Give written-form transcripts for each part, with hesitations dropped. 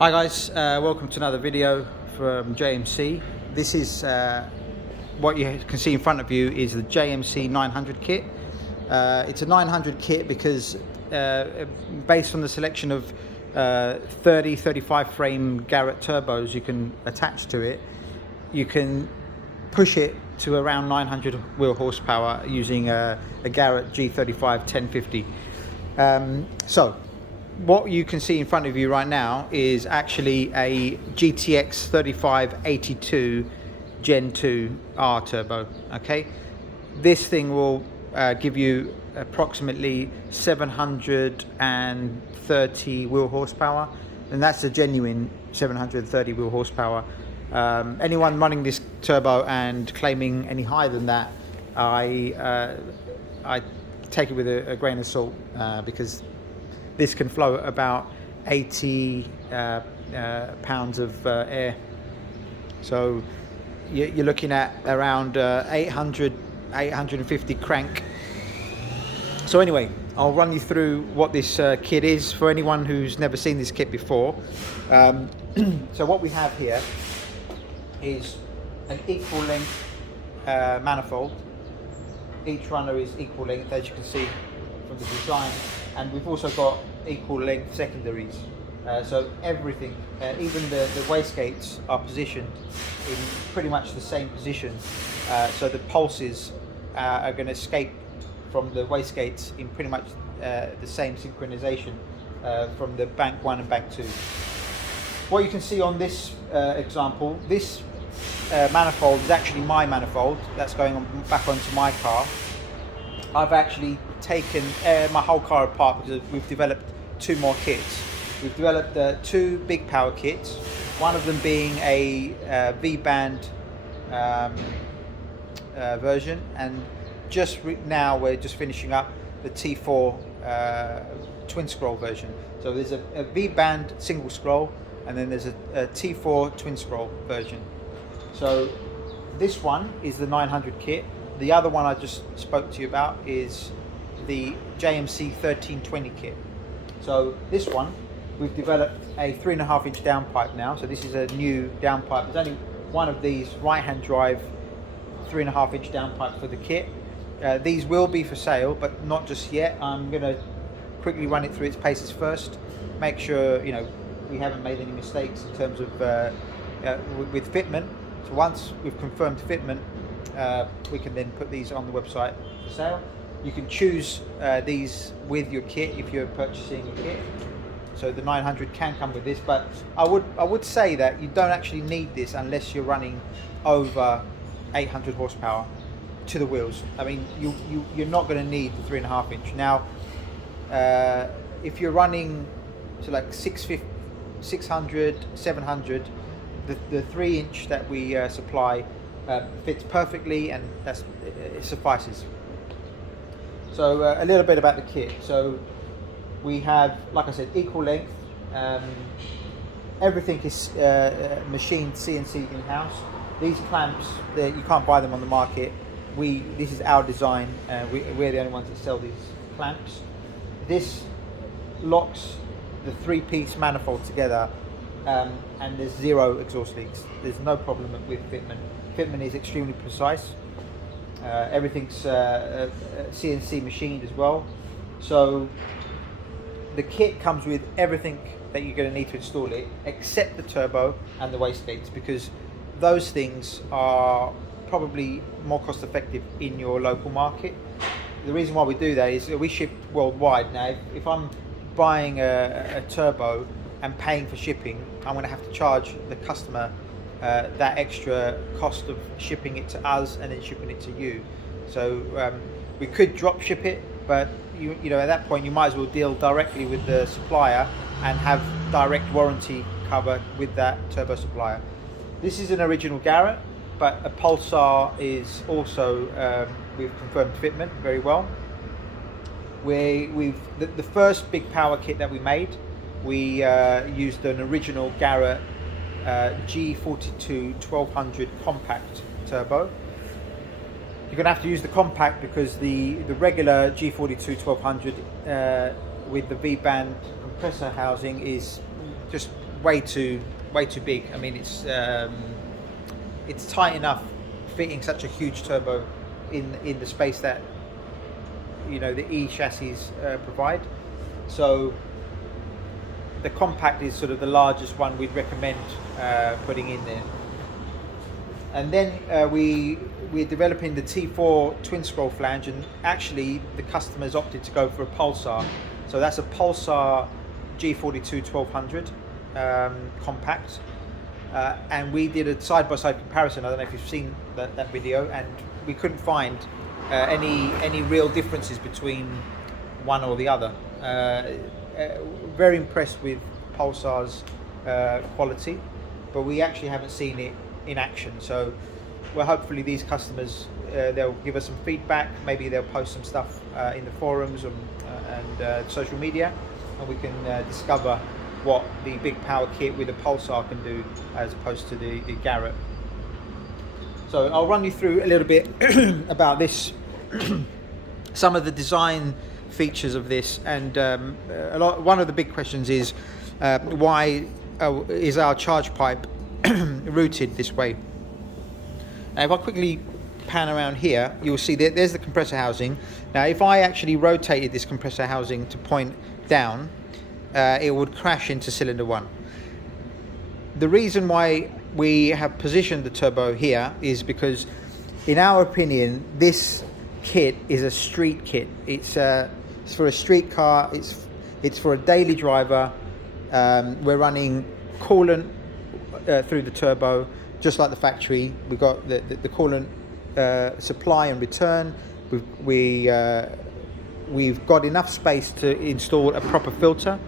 Hi guys, welcome to another video from JMC. This is what you can see in front of you is the JMC 900 kit. It's a 900 kit because based on the selection of 35 frame Garrett turbos you can attach to it, you can push it to around 900 wheel horsepower using a Garrett G35 1050. So what you can see in front of you right now is actually a GTX 3582 Gen 2 R turbo. Okay, this thing will give you approximately 730 wheel horsepower, and that's a genuine 730 wheel horsepower. Anyone running this turbo and claiming any higher than that, I take it with a grain of salt, because this can float about 80 pounds of air. So you're looking at around 850 crank. So anyway, I'll run you through what this kit is for anyone who's never seen this kit before. So what we have here is an equal length manifold. Each runner is equal length, as you can see from the design, and we've also got equal length secondaries. So everything, even the wastegates are positioned in pretty much the same position. So the pulses are going to escape from the wastegates in pretty much the same synchronization from the bank 1 and bank 2. What you can see on this example, this manifold is actually my manifold that's going on back onto my car. I've actually taken my whole car apart because we've developed two more kits. We've developed two big power kits, one of them being a V-band version, and now we're just finishing up the T4 twin scroll version. So there's a V-band single scroll, and then there's a T4 twin scroll version. So this one is the 900 kit. The other one I just spoke to you about is the JMC 1320 kit. So this one, we've developed a 3.5 inch downpipe now. So this is a new downpipe. There's only one of these right-hand drive 3.5 inch downpipe for the kit. These will be for sale, but not just yet. I'm going to quickly run it through its paces first. Make sure we haven't made any mistakes in terms of with fitment. So once we've confirmed fitment, we can then put these on the website for sale. You can choose these with your kit if you're purchasing a kit. So the 900 can come with this, but I would say that you don't actually need this unless you're running over 800 horsepower to the wheels. I mean, you're not going to need the 3.5 inch. Now, if you're running to like 600, 700, the 3 inch that we supply fits perfectly, and it suffices. So a little bit about the kit. So we have, like I said, equal length. Everything is machined CNC in-house. These clamps, you can't buy them on the market. This is our design. We're the only ones that sell these clamps. This locks the three-piece manifold together, and there's zero exhaust leaks. There's no problem with fitment. Fitment is extremely precise. Everything's CNC machined as well. So the kit comes with everything that you're going to need to install it, except the turbo and the wastegates, because those things are probably more cost effective in your local market. The reason why we do that is we ship worldwide. Now if I'm buying a turbo and paying for shipping, I'm going to have to charge the customer that extra cost of shipping it to us and then shipping it to you. So we could drop ship it, but you know at that point you might as well deal directly with the supplier and have direct warranty cover with that turbo supplier. This is an original Garrett, but a Pulsar is also we've confirmed fitment very well. The first big power kit that we made, we used an original Garrett G42 1200 compact turbo. You're going to have to use the compact because the regular G42 1200 with the V-band compressor housing is just way too big. I mean, it's tight enough fitting such a huge turbo in the space that the E chassis provide. So the compact is sort of the largest one we'd recommend putting in there. And then we're developing the T4 twin scroll flange, and actually the customers opted to go for a Pulsar. So that's a Pulsar G42 1200 compact, and we did a side-by-side comparison. I don't know if you've seen that video, and we couldn't find any real differences between one or the other. Very impressed with Pulsar's quality, but we actually haven't seen it in action. So well, hopefully these customers, they'll give us some feedback. Maybe they'll post some stuff in the forums and social media, and we can discover what the big power kit with a Pulsar can do as opposed to the Garrett. So I'll run you through a little bit about this, some of the design features of this, and one of the big questions is why is our charge pipe routed this way. Now if I quickly pan around here, you'll see that there's the compressor housing. Now if I actually rotated this compressor housing to point down, it would crash into cylinder 1. The reason why we have positioned the turbo here is because, in our opinion, this kit is a street kit. It's for a street car. It's for a daily driver. We're running coolant through the turbo, just like the factory. We've got the coolant supply and return. We've got enough space to install a proper filter.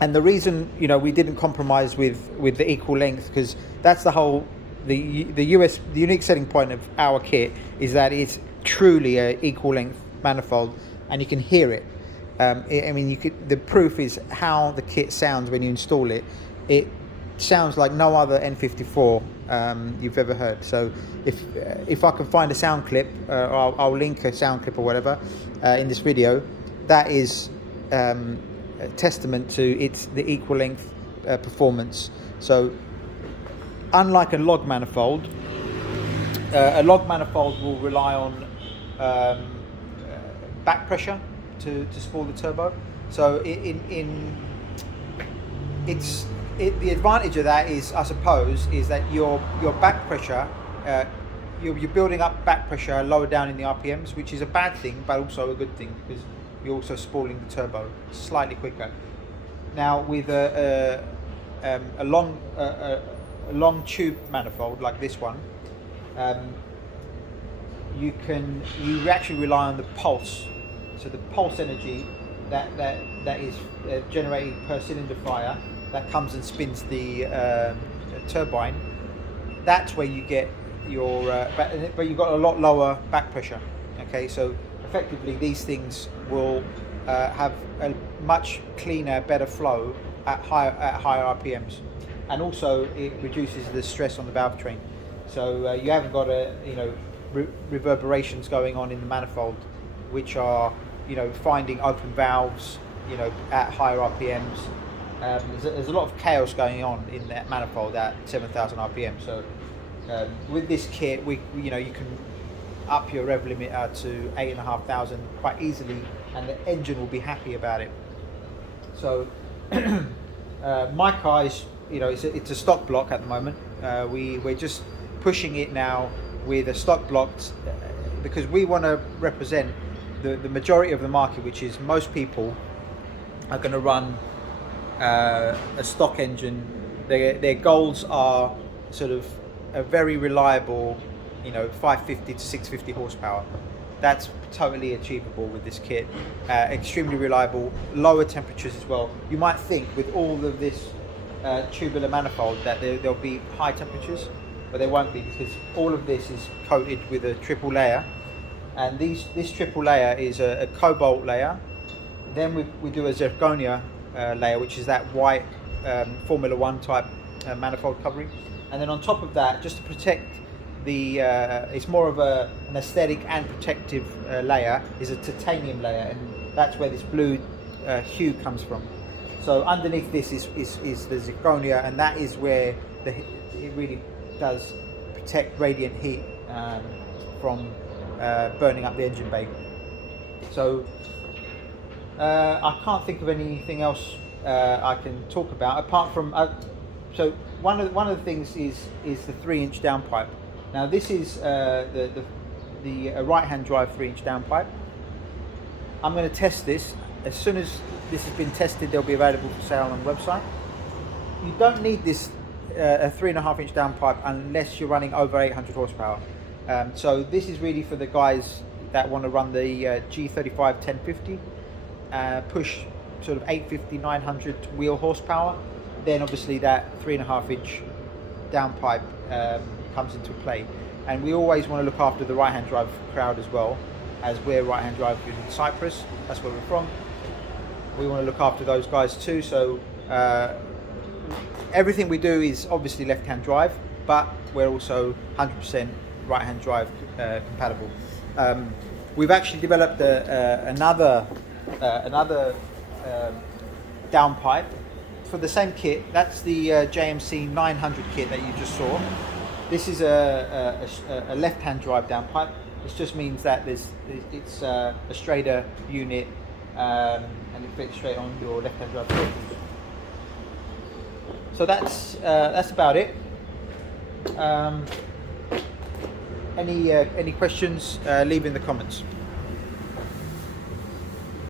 And the reason we didn't compromise with the equal length, because that's the unique selling point of our kit is that it's truly a equal length manifold, and you can hear it. I mean, the proof is how the kit sounds when you install it. It sounds like no other N54 you've ever heard. So if I can find a sound clip, I'll link a sound clip or whatever in this video. That is a testament to the equal length performance. So unlike a log manifold will rely on back pressure to spool the turbo. So the advantage of that is, I suppose, is that your back pressure, you're building up back pressure lower down in the RPMs, which is a bad thing, but also a good thing, because you're also spooling the turbo slightly quicker. Now with a long tube manifold like this one, you actually rely on the pulse. So the pulse energy that is generated per cylinder fire that comes and spins the turbine. That's where you get your but you've got a lot lower back pressure. Okay, so effectively these things will have a much cleaner, better flow at higher RPMs, and also it reduces the stress on the valve train. So you haven't got reverberations going on in the manifold, which are finding open valves at higher RPMs. There's a lot of chaos going on in that manifold at 7,000 RPM. So with this kit, you can up your rev limiter to 8,500 quite easily, and the engine will be happy about it. So my car is, it's a stock block at the moment. We're just pushing it now with a stock block because we want to represent the majority of the market, which is most people are going to run a stock engine. Their goals are sort of a very reliable 550 to 650 horsepower. That's totally achievable with this kit. Extremely reliable, lower temperatures as well. You might think with all of this tubular manifold that there'll be high temperatures, but there won't be, because all of this is coated with a triple layer, and this triple layer is a cobalt layer. Then we do a zirconia layer, which is that white Formula 1 type manifold covering, and then on top of that, just to protect it's more of an aesthetic and protective layer, is a titanium layer, and that's where this blue hue comes from. So underneath this is the zirconia, and that is where it really does protect radiant heat from burning up the engine bay. So I can't think of anything else I can talk about apart from so one of the things is the 3-inch downpipe. Now this is the right-hand drive 3-inch downpipe. I'm going to test this. As soon as this has been tested, they'll be available for sale on the website. You don't need this a 3.5-inch downpipe unless you're running over 800 horsepower. So this is really for the guys that want to run the G35 1050, push sort of 850, 900 wheel horsepower. Then obviously that 3.5-inch downpipe comes into play. And we always want to look after the right-hand drive crowd as well, as we're right-hand drive in Cyprus. That's where we're from. We want to look after those guys too. So everything we do is obviously left-hand drive, but we're also 100% right-hand drive compatible. We've actually developed another downpipe for the same kit. That's the JMC 900 kit that you just saw. This is a left-hand drive downpipe. This just means that it's a straighter unit and it fits straight on your left-hand drive vehicles. So that's about it. Any questions? Leave in the comments.